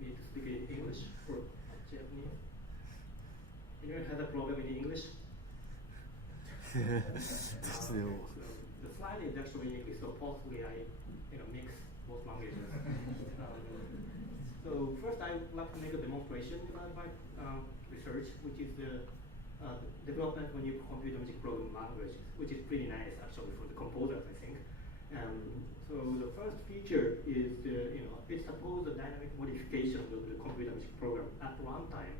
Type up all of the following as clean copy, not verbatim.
me to speak in English or Japanese? Anyone has a problem in English? So the slide is actually in English, so possibly I mix both languages. So first I would like to make a demonstration about my research, which is the development of a new computer music programming language, which is pretty nice actually for the composers, I think. So the first feature is it supposes a dynamic modification of the computer music program at runtime.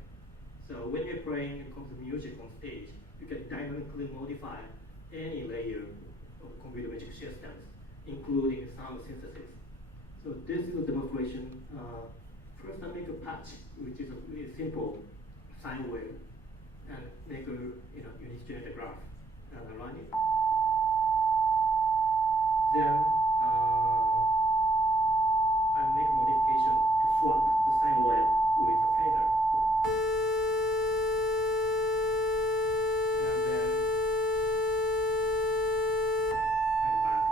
So when you're playing computer music on stage, you can dynamically modify any layer of computer music systems, including sound synthesis. So this is a demonstration. First, I make a patch, which is a really simple sine wave, and make a unit generator graph, and I run it. Then I make a modification to swap the sine wave with a phasor. And then I'm back.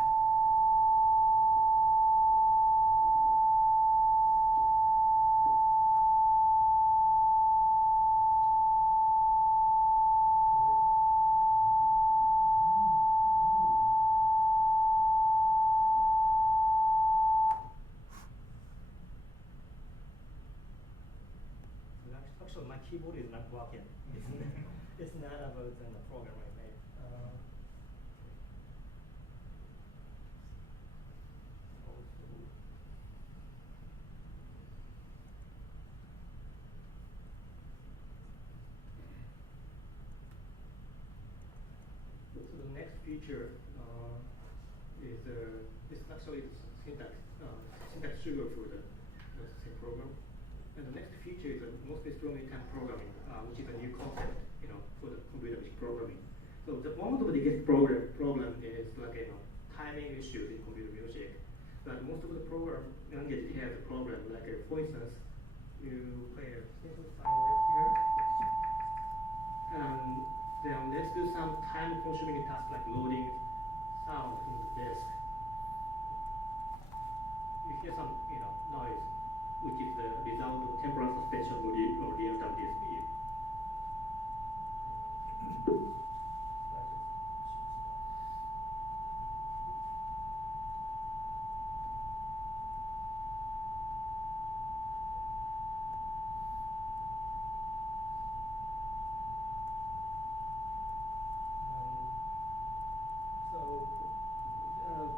Actually, my keyboard is not working. It's not about the program I made. So the next feature is this actually syntax sugar for the same program. And the next feature is a mostly instrumental programming, which is a new concept, for the computer music programming. So one of the biggest problem is like timing issues in computer music. But most of the program languages have a problem. Like for instance, you play a simple sine wave here, and then let's do some time-consuming tasks like loading sound from the disk. You hear some noise, which is the result of temporal suspension of real-time DSP. So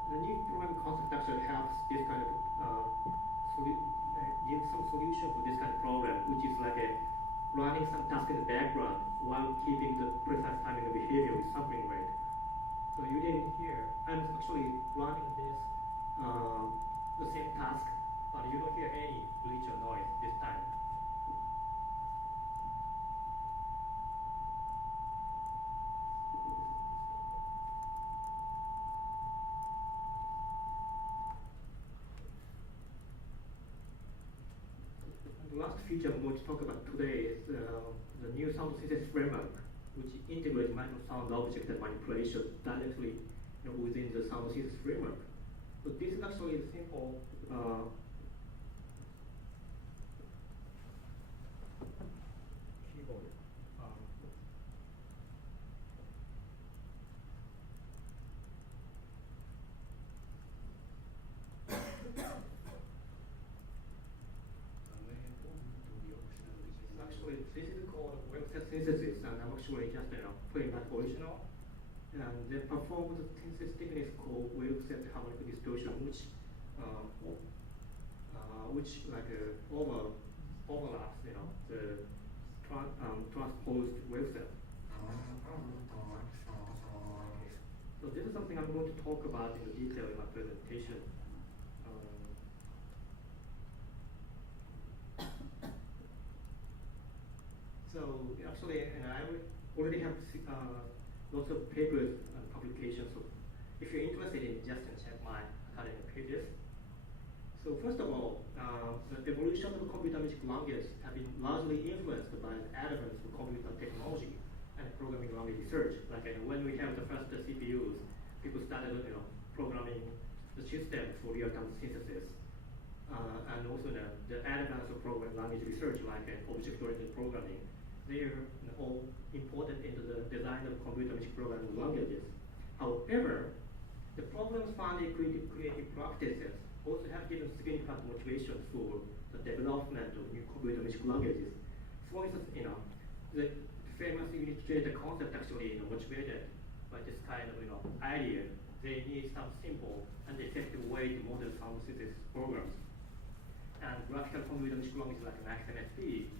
the new programming concept actually helps this kind of give some solution for this kind of problem, which is like running some task in the background while keeping the precise timing of behavior with sampling rate. So you didn't hear. I'm actually running this the same task, but you don't hear any glitch or noise this time. The last feature I'm going to talk about today is the new sound synthesis framework, which integrates micro sound object and manipulation directly within the sound synthesis framework. So this is actually a simple keyboard. Actually, this is called waveset synthesis, and I'm actually just playing that original. And they perform the synthesis technique called waveset harmonic distortion, which overlaps the transposed waveset. So this is something I'm going to talk about in detail in my presentation. So actually, I already have lots of papers and publications. So if you're interested in just check my academic pages. So first of all, the evolution of computer music language have been largely influenced by the advance of computer technology and programming language research. Like when we have the first CPUs, people started programming the system for real-time synthesis. and also the advanced programming language research like object-oriented programming. They are all important into the design of computer-based programming languages. However, the problems found in creative practices also have given significant motivation for the development of new computer-based languages. For instance, the famous unit creator concept actually motivated by this kind of idea. They need some simple and effective way to model sound synthesis programs. And graphical computer-based languages like XMSP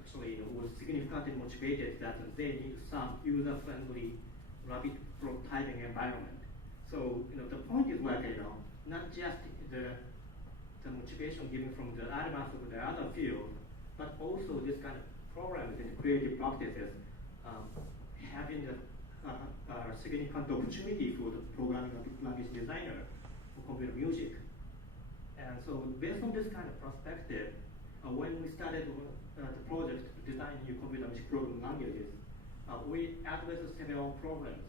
actually was significantly motivated that they need some user-friendly rapid prototyping environment. So the point is like not just the motivation given from the advance of the other field, but also this kind of programs in creative practices having a significant opportunity for the programming language designer for computer music. And so based on this kind of perspective, when we started the project to design new computer music programming languages, we addressed several problems,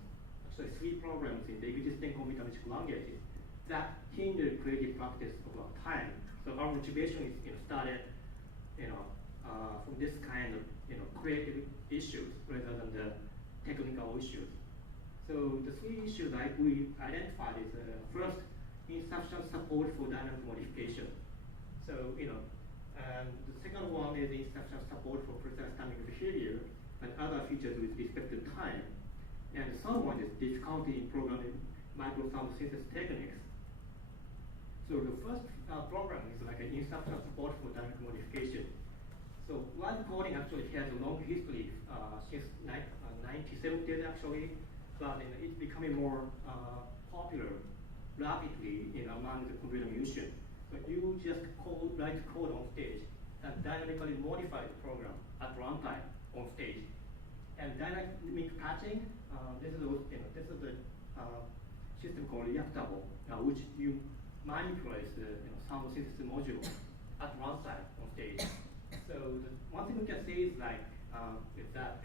actually 3 problems in the existing computer music languages that hinder creative practice over time. So our motivation is started from this kind of creative issues rather than the technical issues. So the 3 issues we identified is first, insufficient support for dynamic modification. So and the second one is insufficient support for precise timing behavior and other features with respect to time. And the third one is difficulty in programming micro sound synthesis techniques. So the first problem is like an insufficient support for dynamic modification. So live coding actually has a long history since 1970s actually, but it's becoming more popular rapidly among the computer musicians. So you just write code on stage and dynamically modify the program at runtime on stage. And dynamic patching, this is the system called Reactable, which you manipulate the sound synthesis module at runtime on stage. So the one thing we can say is is that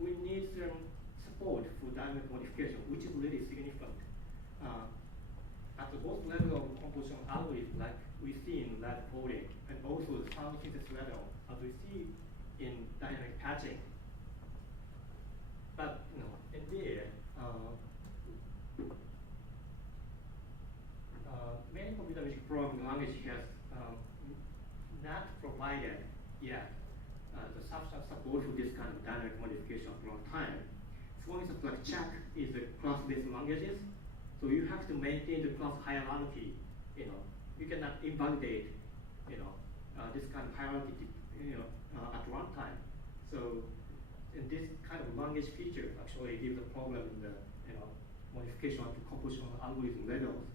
we need some support for dynamic modification, which is really significant. At the both level of composition algorithm, like we see in live coding, and also the sound synthesis level, as we see in dynamic patching. But indeed, many computer music programming language has not provided yet the sufficient support for this kind of dynamic modification at runtime. For instance, like Chuck is a class-based languages, so you have to maintain the class hierarchy. You cannot invalidate this kind of hierarchy at runtime. So and this kind of language feature actually gives a problem in the modification of the compositional algorithm levels.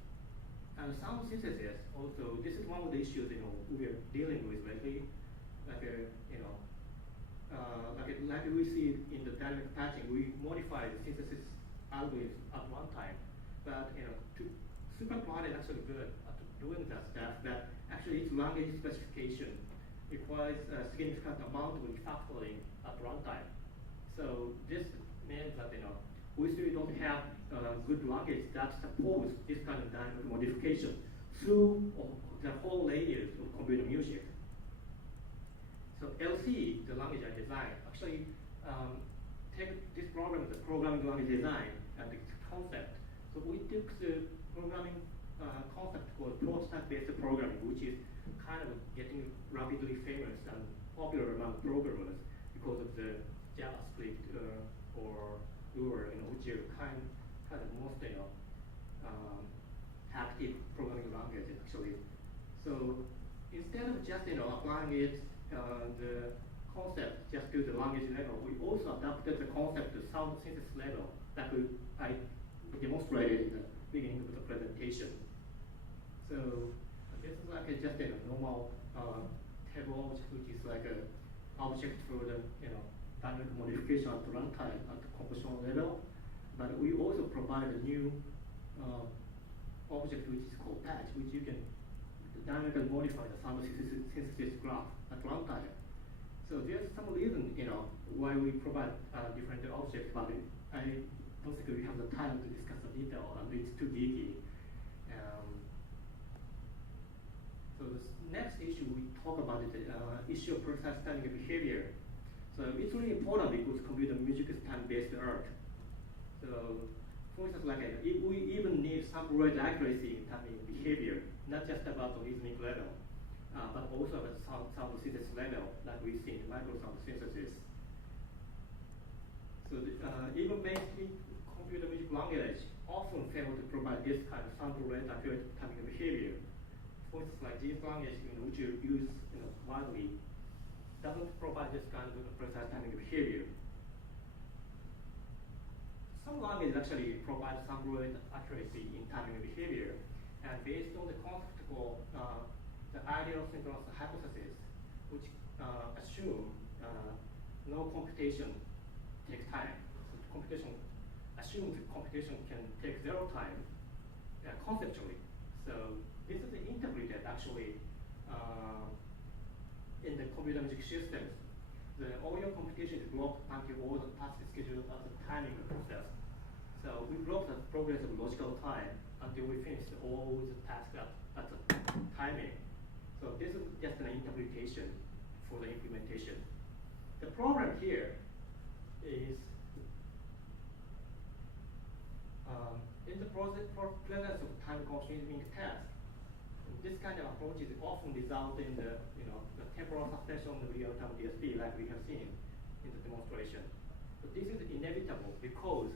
And sound synthesis also, this is one of the issues we are dealing with lately. Like we see in the dynamic patching, we modify the synthesis algorithm at runtime, but super Python is actually good at doing that stuff. That actually its language specification requires a significant amount of refactoring at runtime. So this means that we still don't have good language that supports this kind of dynamic modification through the whole layers of computer music. So LC, the language I designed, actually take this program, the programming language design, and the concept. So we took the programming concept called prototype-based programming, which is kind of getting rapidly famous and popular among programmers because of the JavaScript or Lua, which are kind of most active programming languages actually. So instead of just applying it the concept just to the language level, we also adapted the concept to sound synthesis level that I demonstrated in the beginning of the presentation. So this is like just a normal table object, which is like an object for the dynamic modification at the runtime at the compositional level. But we also provide a new object which is called patch, which you can dynamically modify the sound synthesis graph at runtime. So there's some reason why we provide different objects, but I don't think we have the time to discuss the detail, and it's too geeky. So the talk about the issue of precise timing of behavior. So it's really important because computer music is time-based art. So for instance, like we even need some word accuracy in timing behavior, not just about the rhythmic level, but also at sound synthesis level, like we see in microsound synthesis. So even mainstream computer music language often fail to provide this kind of sample rate accurate timing behavior. For instance, like this language, which you use widely, doesn't provide this kind of precise timing behavior. Some languages actually provide sample rate accuracy in timing behavior, and based on the concept called the ideal synchronous hypothesis, which assume no computation takes time. So assumes computation can take zero time conceptually. So this is interpreted actually in the computer music systems. The audio computation is blocked until all the tasks scheduled as a timing process. So we block the progress of logical time until we finish all the tasks at the timing. So this is just an interpretation for the implementation. The problem here is in the presence of time-consuming tasks, this kind of approach is often result in the temporal suspension of real-time DSP, like we have seen in the demonstration. But this is inevitable because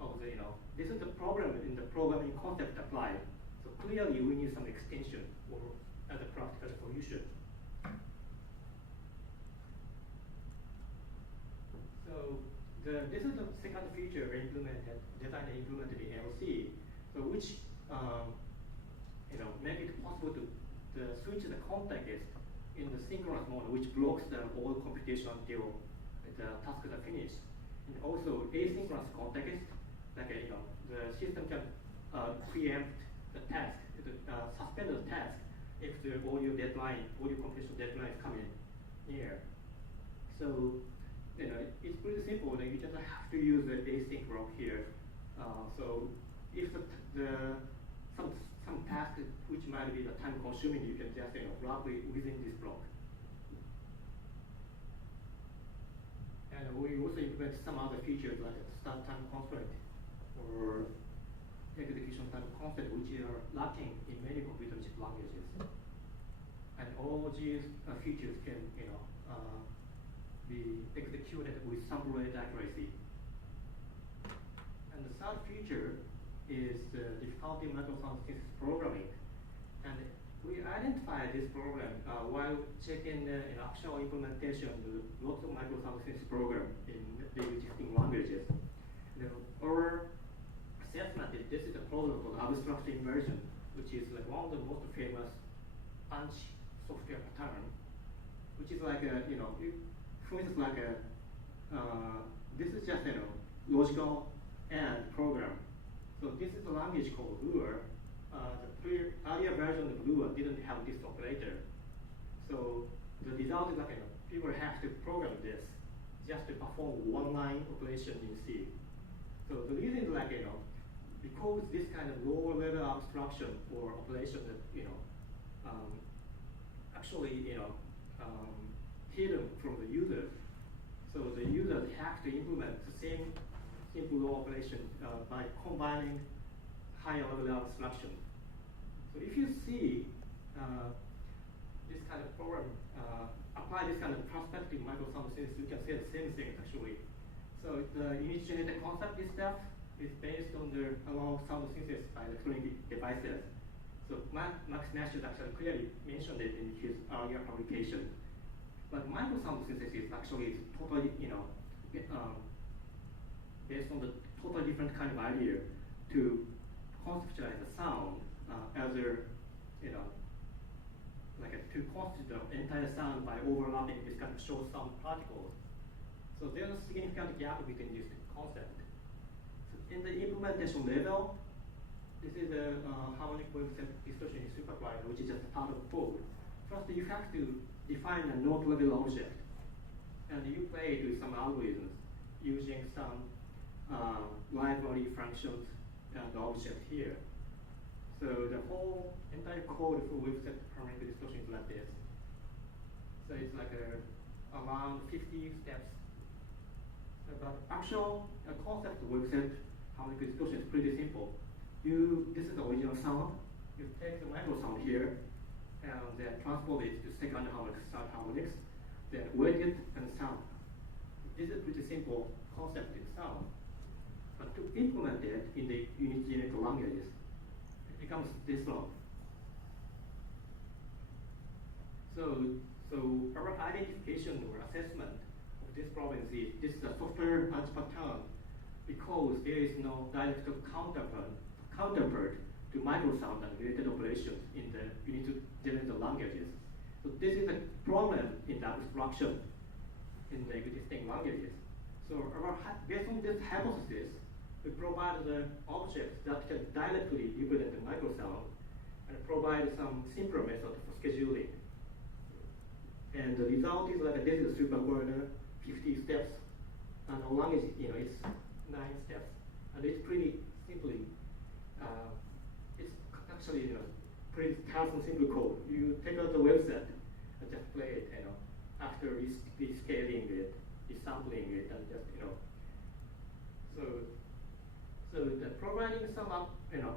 of the this is the problem in the programming concept applied. So clearly we need some extension or as a practical solution. So this is the second feature designed and implemented in LC, so which make it possible to switch the context in the synchronous mode, which blocks the all computation until the tasks are finished. And also asynchronous context, like the system can preempt the task, suspend the task if the audio computation deadline is coming near. So it's pretty simple. You just have to use the async block here. So if some task which might be the time consuming, you can just wrap it within this block. And we also implement some other features like start time constraint or execution time constraint, which are lacking in many computer music languages. And all these features can be executed with sample rate accuracy. And the third feature is the difficulty microsound synthesis programming. And we identified this problem while checking in actual implementation of lots of microsound synthesis program in the existing languages. Our assessment is this is a problem called abstract inversion, which is like one of the most famous punch software pattern, which is like for instance, like this is just logical and program. So this is a language called Lua. The earlier version of Lua didn't have this operator. So the result is like people have to program this just to perform one line operation in C. So the reason is like because this kind of lower level abstraction or operation that actually hidden from the users. So the users have to implement the same simple law operation by combining higher level abstraction. So if you see this kind of program, apply this kind of prospective microsound synthesis, you can say the same thing actually. So the image generator concept itself is based on the analog sound synthesis by electronic devices. So Max Nash actually clearly mentioned it in his earlier publication. But microsound synthesis actually is totally, based on the totally different kind of idea to conceptualize the sound as a, to constitute the entire sound by overlapping this kind of short sound particles. So there's a significant gap between these concepts. So in the implementation level, this is a harmonic wave distortion in superglider, which is just a part of code. First, you have to define a note level object, and you play it with some algorithms using some library functions and object here. So the whole entire code for waveset harmonic distortion is like this. So it's like around 50 steps. But actual concept of website harmonic distribution is pretty simple. This is the original sound. You take the micro sound here, and then transport it to second harmonics, third harmonics, then weight it and sound. This is a pretty simple concept in sound. But to implement it in the unit generator languages, it becomes this long. So our identification or assessment of this problem is this is a software punch pattern because there is no direct counterpart to microsound and related operations in the unit generator languages. So this is a problem in the abstraction in the existing languages. So based on this hypothesis, we provide the objects that can directly represent the microsound and provide some simpler method for scheduling. And the result is like this is a superburner, 50 steps, and the language, it's 9 steps, and it's pretty simply. It's actually, pretty custom simple code. You take out the website and just play it, after rescaling it, resampling it, and just, So the providing some,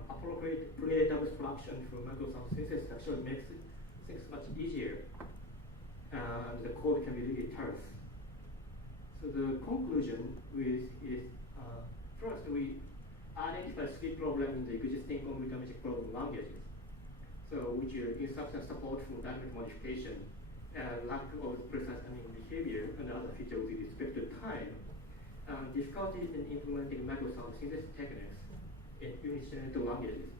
appropriate abstraction for microsound synthesis actually makes things much easier. The code can be really terse. So the conclusion is first we identify three problems in the existing computer magic program languages. So which are instruction support for dynamic modification, lack of precise timing behavior, and other features with respect to time. Difficulties in implementing microsound synthesis techniques in unit generator languages.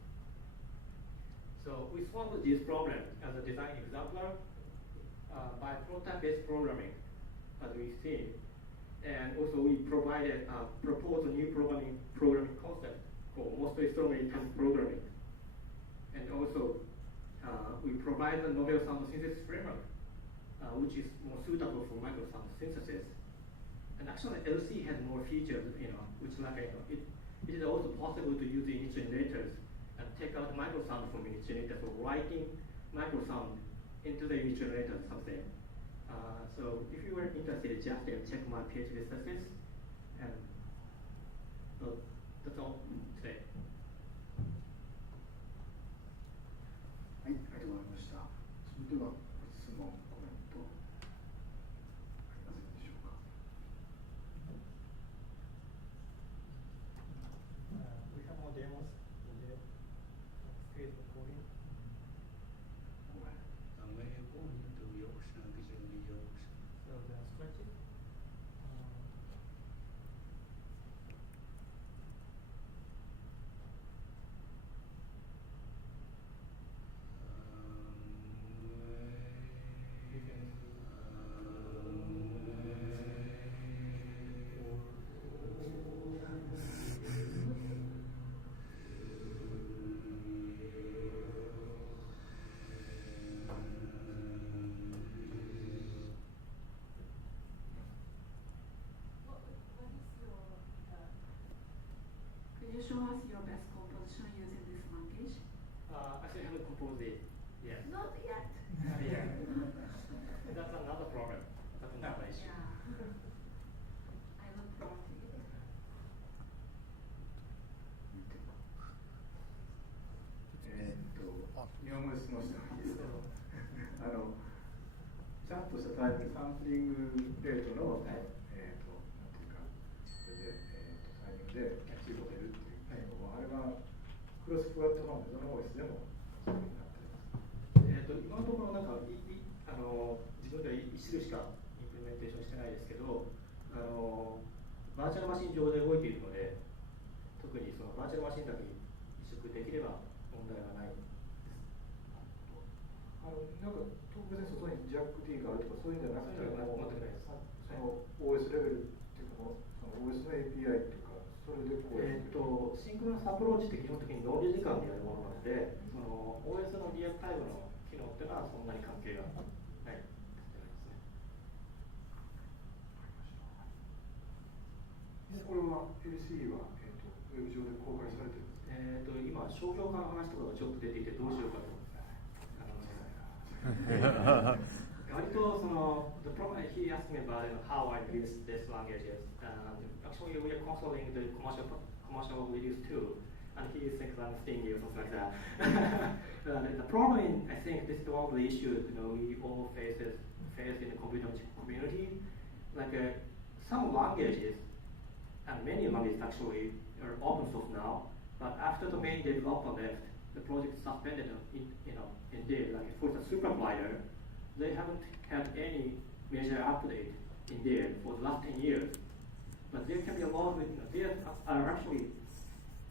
So we solved this problem as a design example by prototype-based programming, as we've seen. And also we proposed a new programming concept called mostly strongly typed programming. And also we provide a novel sound synthesis framework, which is more suitable for microsound synthesis. And actually LC has more features, which it is also possible to use the unit generators and take out microsound from unit generators or writing microsound into the unit generator or something. So if you were interested, just check my PhD thesis. And that's all today. はい、ありがとうございました。それでは質問、コメントありませんでしょうか。We have more demos in the stage recording. So the stretching. Can you show us your best composition using this language? Actually, I haven't composed it yet. Not yet. Yeah. That's another problem. That's another issue. Yeah. I look forward to it. 日本語で質問してもいいですか。ちゃんとしたタイミング、サンプリングレートの、なんていうか、それで、タイミングでキャッチが出るっていうのは、あれはクロスプラットフォームでどの OS でもそういうふうになっています。今のところ自分では1種類しかインプリメンテーションしてないですけど、バーチャルマシン上で動いているので、特にそのバーチャルマシンだけに移植できれば問題はないです。なんか特別に外にジャック D があるとかそういうんじゃなくて、全くないです。その OS レベルっていうか、その OS の API っていうか、それでこうシンクロナスアプローチって基本的に論理時間でやるものなので、その OS のリアルタイムの機能っていうのはそんなに関係がないですね。これは LC は、ウェブ上で公開されてるんですか。今商標化の話とかがちょっと出ていてどうしようかと。割とその And actually, we are consulting the commercial videos too. And he thinks I'm stingy or something like that. The problem, I think, this is one of the issues we all face in the computer community. Like some languages, and many languages actually are open source now. But after the main developer left, the project suspended. Indeed, like for the superglider, they haven't had any major update indeed for the last 10 years. But there can be a lot of there are actually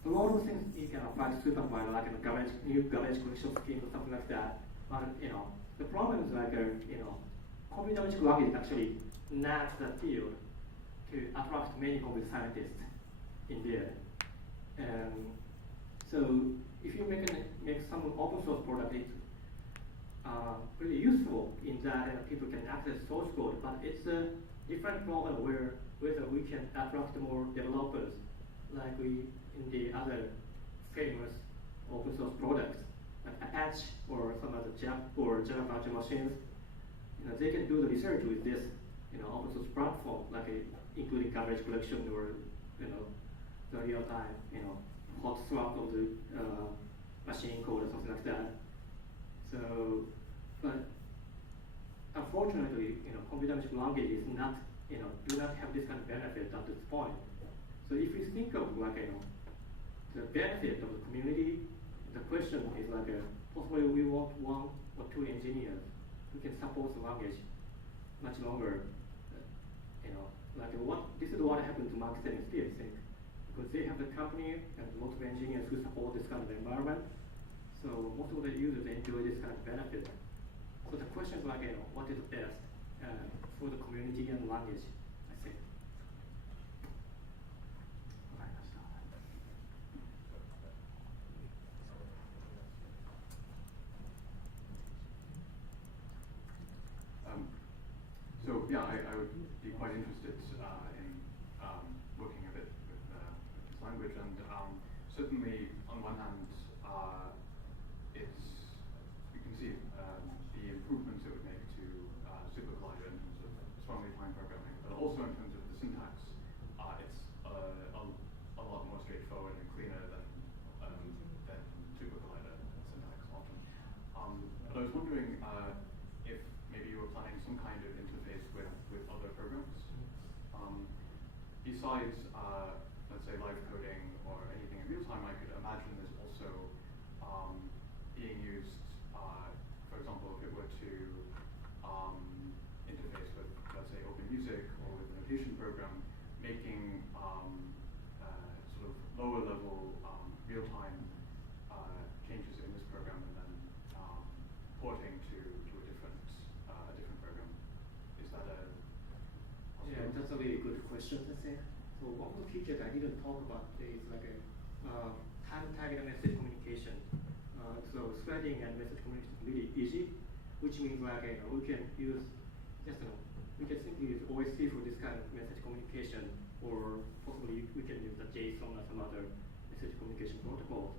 a lot of things you can apply to superglider, like new garbage collection scheme or something like that. But the problem is like computer language is actually not the field to attract many computer scientists indeed. So if you make some open source product, it's pretty useful in that people can access source code, but it's a different problem whether we can attract more developers like we in the other famous open source products like Apache or some other Java virtual machines. They can do the research with this open source platform, like including garbage collection or the real time hot swap of the machine code or something like that. So, but unfortunately, computational language is not, do not have this kind of benefit at this point. So if we think of the benefit of the community, the question is possibly we want 1 or 2 engineers who can support the language much longer. This is what happened to Mark Stevens, I think. Because they have the company and lots of engineers who support this kind of environment. So most of the users enjoy this kind of benefit. So the question is what is best for the community and language, I think. So yeah, I would be quite interested in working a bit with this language, and certainly on one hand, you can see the improvements it would make to supercollider in terms of strongly defined programming, but also in terms of the syntax, it's a lot more straightforward and cleaner than supercollider syntax often. But I was wondering if maybe you were planning some kind of interface with other programs. Besides, let's say, live coding or anything in real time, I could imagine there's also being used, for example, if it were to interface with, let's say, open music or with a notation program, making sort of lower level real-time changes in this program and then porting to a different program. Is that a possibility? Yeah, that's a really good question, I think. So one of the features I didn't talk about is time-targeted message communication. So threading and message communication is really easy, which means we can use we can simply use OSC for this kind of message communication, or possibly we can use the JSON or some other message communication protocol.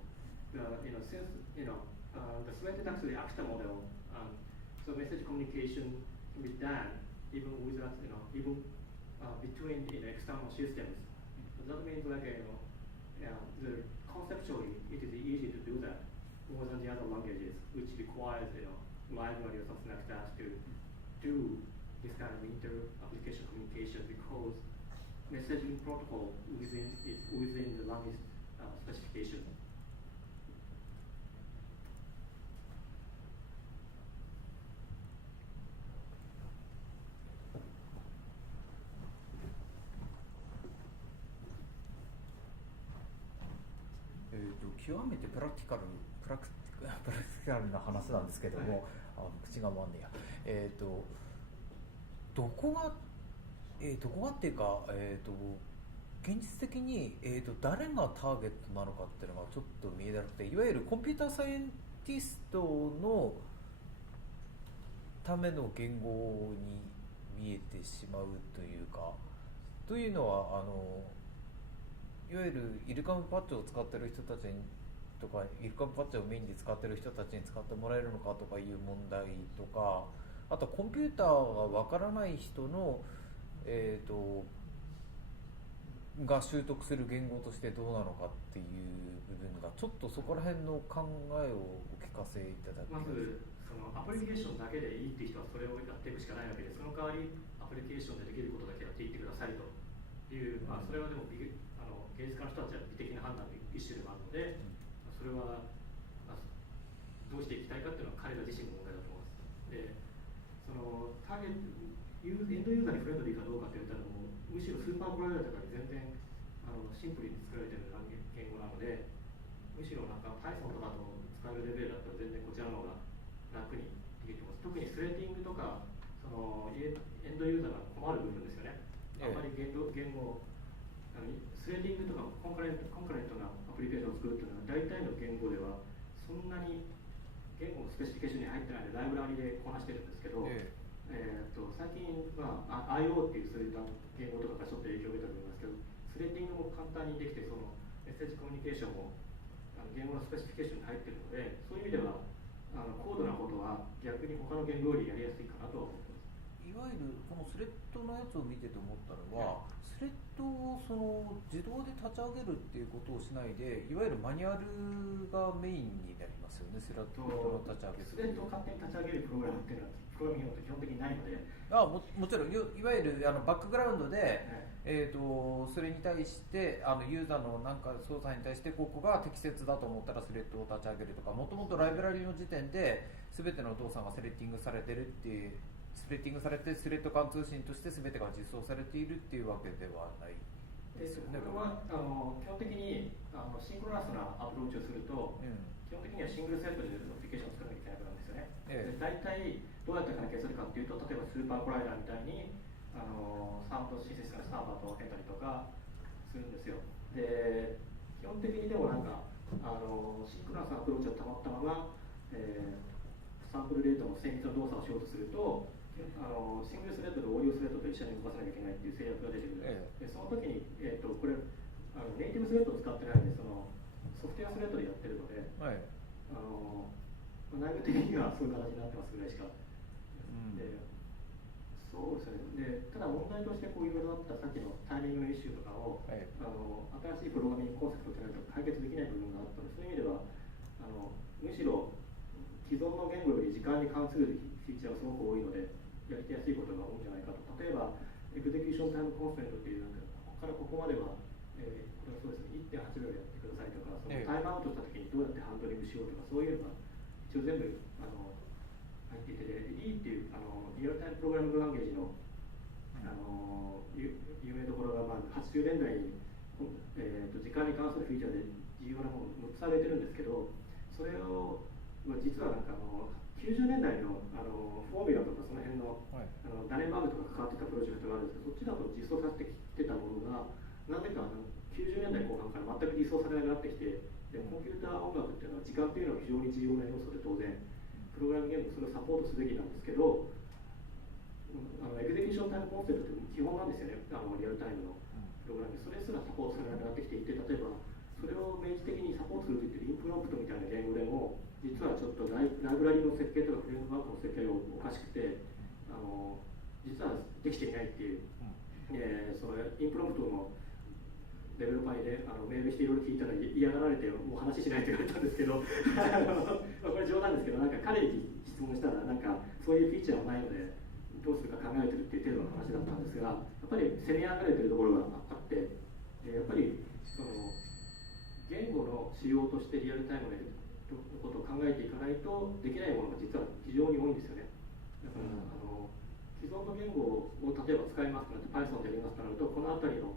Since the thread is actually ACTA model, so message communication can be done even without even between external systems. So that means conceptually it is easy to do that more than the other languages, which requires library or something like that to do this kind of inter-application communication, because messaging protocol is within the language specification. 極めてプラクティカルな話なんですけども、口が回んねや。どこがっていうか、現実的に、誰がターゲットなのかっていうのがちょっと見えなくて、いわゆるコンピューターサイエンティストのための言語に見えてしまうというか、というのはいわゆるイルカムパッチを使ってる人たちにとか、イルカムパッチをメインで使ってる人たちに使ってもらえるのかとかいう問題とか、あとコンピューターがわからない人の、が習得する言語としてどうなのかっていう部分がちょっとそこら辺の考えをお聞かせいただきます。まずそのアプリケーションだけでいいっていう人はそれをやっていくしかないわけで、その代わりアプリケーションでできることだけやっていってくださいという、それはでも芸術家の人たちは美的な判断の一種でもあるので、それはどうしていきたいかっていうのは彼ら自身の問題だと思います。で、そのターゲットエンドユーザーにフレンドリーかどうかって言ったらむしろスーパープログラムとかに全然シンプルに作られている言語なので、むしろなんか Python とかと使えるレベルだったら全然こちらの方が楽にできると思います。特にスレーティングとかそのエンドユーザーが困る部分ですよね。あんまり言語スレーティングとかコンカレントなアプリケーションを作るというのは大体の言語ではそんなに言語のスペシフィケーションに入ってないでライブラリでこなしてるんですけど、最近はIO っていうそういった言語とかがちょっと影響を受けたと思いますけど、スレーティングも簡単にできて、そのメッセージコミュニケーションも言語のスペシフィケーションに入っているので、そういう意味では高度なことは逆に他の言語よりやりやすいかなとは思ってます。いわゆるこのスレッドのやつを見てて思ったのは、スレッドをその自動で立ち上げるっていうことをしないで、いわゆるマニュアルがメインになりますよね。スレッドの立ち上げ。スレッドを勝手に立ち上げるプログラムっていうのはプログラミング基本的にないので、もちろんいわゆるバックグラウンドで、それに対してユーザーのなんか操作に対してここが適切だと思ったらスレッドを立ち上げるとか、もともとライブラリの時点で全ての動作がセレクティングされてるっていう、セレクティングされてスレッド間通信として全てが実装されているっていうわけではないですよね。これは基本的にシンクロナスなアプローチをすると、基本的にはシングルセットでノーティフィケーションを作らなきゃいけなくなるんですよね。大体どうやって関係するかっていうと、例えばスーパーコライダーみたいにサーバーとシステムからサーバーと得たりとかするんですよ。で、基本的にでもなんかシンクロナスなアプローチを保ったまま、サンプルデータの精密な動作をしようとすると、シングルスレッドとオーディオスレッドと一緒に動かさなきゃいけないっていう制約が出てくる。でその時に、これネイティブスレッドを使ってないんで、そのソフトウェアスレッドでやってるので、内部的にはそういう形になってますぐらいしか。でそうですね。でただ問題としてこういろいろあったさっきのタイミングのイシューとかを、新しいプログラミングコンセプトを決めないと解決できない部分があったので、そういう意味ではむしろ既存の言語より時間に関するフィーチャーがすごく多いので、やりやすいことが多いんじゃないかと。例えばエグゼキューションタイムコンスタントっていう、ここからここまでは、これはそうですね、1.8 秒でやってくださいとか、そのタイムアウトしたときにどうやってハンドリングしようとか、そういうのが一応全部入っていて、E っていうリアルタイムプログラミングランゲージの、有名どころが、80年代に、時間に関するフィーチャーで重要なものを6つ挙げてるんですけど、それを実はなんか90年代のフォーミュラとかその辺の、ダネンバーグとか関わってたプロジェクトがあるんですけど、そっちだと実装させてきてたものがなぜか90年代後半から全く実装されなくなってきて、でコンピューター音楽っていうのは時間っていうのが非常に重要な要素で、当然プログラミング言語それをサポートすべきなんですけど、エグゼキューションタイムコンセプトって基本なんですよね。リアルタイムのプログラミング、それすらサポートされなくなってきていて、例えばそれを明示的にサポートするといってインプロンプトみたいな言語でも、実はちょっとライブラリの設計とかフレームワークの設計がおかしくて、実はできていないっていう、そのインプロンプトのデベロッパーにね、メールしていろいろ聞いたら嫌がられて、もう話しないって言われたんですけど、これ冗談ですけど、なんか彼に質問したら、なんかそういうフィーチャーはないので、どうするか考えてるっていう程度の話だったんですが、やっぱり攻め上がれてるところがあって、やっぱりその言語の仕様としてリアルタイムのことを考えていかないとできないものが実は非常に多いんですよね。だから既存の言語を例えば使いますとなって Python でやりますとなると、この辺りの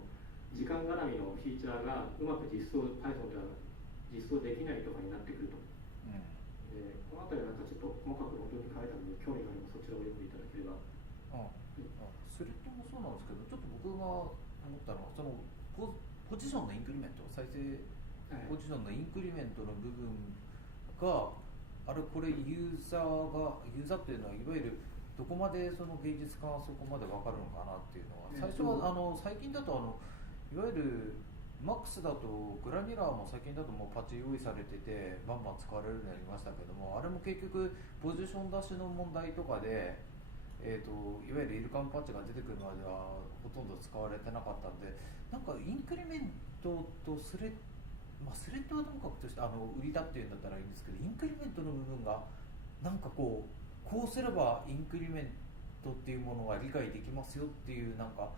時間絡みのフィーチャーがうまくPython では実装できないとかになってくると。この辺りはなんかちょっと細かく本当に書いたので、興味があればそちらを読んでいただければ。それともそうなんですけど、ちょっと僕が思ったのは、そのポジションのインクリメント、再生ポジションのインクリメントの部分がこれユーザーっていうのは、いわゆるどこまでその芸術家はそこまで分かるのかなっていうのは、最初は最近だといわゆるマックスだとグラニュラーも最近だともうパッチ用意されててバンバン使われるようになりましたけども、あれも結局ポジション出しの問題とかで、いわゆるイルカムパッチが出てくるまではほとんど使われてなかったんで、なんかインクリメントとスレッドはともかくとして売りだっていうんだったらいいんですけど、インクリメントの部分がなんかこうすればインクリメントっていうものが理解できますよっていう、なんか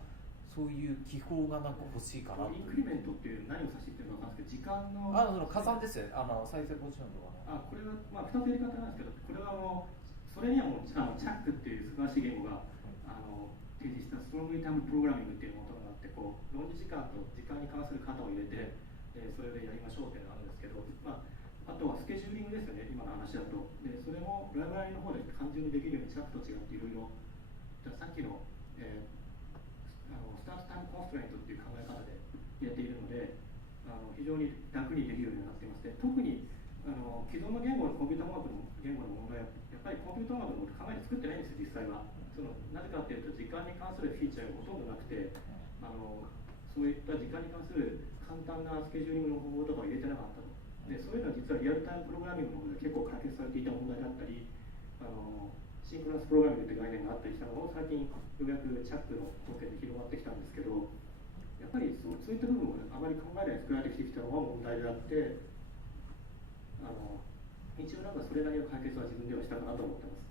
そういう記法がなんか欲しいかなと。インクリメントっていう何を指しているのか分かんないですけど、時間のその加算ですよ、再生ポジションとかの。これは2つやり方なんですけど、これはそれにはもうチャックっていう素晴らしい言語が提示したストロングインタームプログラミングっていうものがあって、論理時間と時間に関する型を入れて、それでやりましょうっていうのがあるんですけど、あとはスケジューリングですよね、今の話だと。でそれもライブラリの方で単純にできるようにチャックと違っていろいろ、さっきの、スタートタイムコンストレントっていう考え方でやっているので、非常に楽にできるようになっています。で特に既存の言語のコンピューター音楽の言語の問題は、やっぱりコンピューター音楽の考えて作ってないんですよ、実際は。なぜかっていうと、時間に関するフィーチャーがほとんどなくて、そういった時間に関する簡単なスケジューリングの方法とかを入れてなかったと。でそういうのは実はリアルタイムプログラミングの方で結構解決されていた問題だったり、シンクロナスプログラミングって概念があったりしたのを最近ようやくチャックの貢献で広がってきたんですけど、やっぱりそういった部分をあまり考えないで作られてきてきたのが問題であって、一応なんかそれなりの解決は自分ではしたかなと思ってます。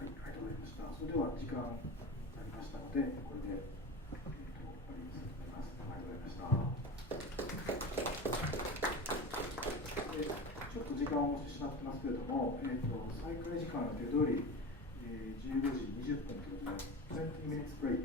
はい、ありがとうございました。それでは時間になりましたので、これで、終わりにしたいと思います。ありがとうございました。でちょっと時間を押してしまってますけれども、再開時間の手通り、15時20分ということで、20 minutes break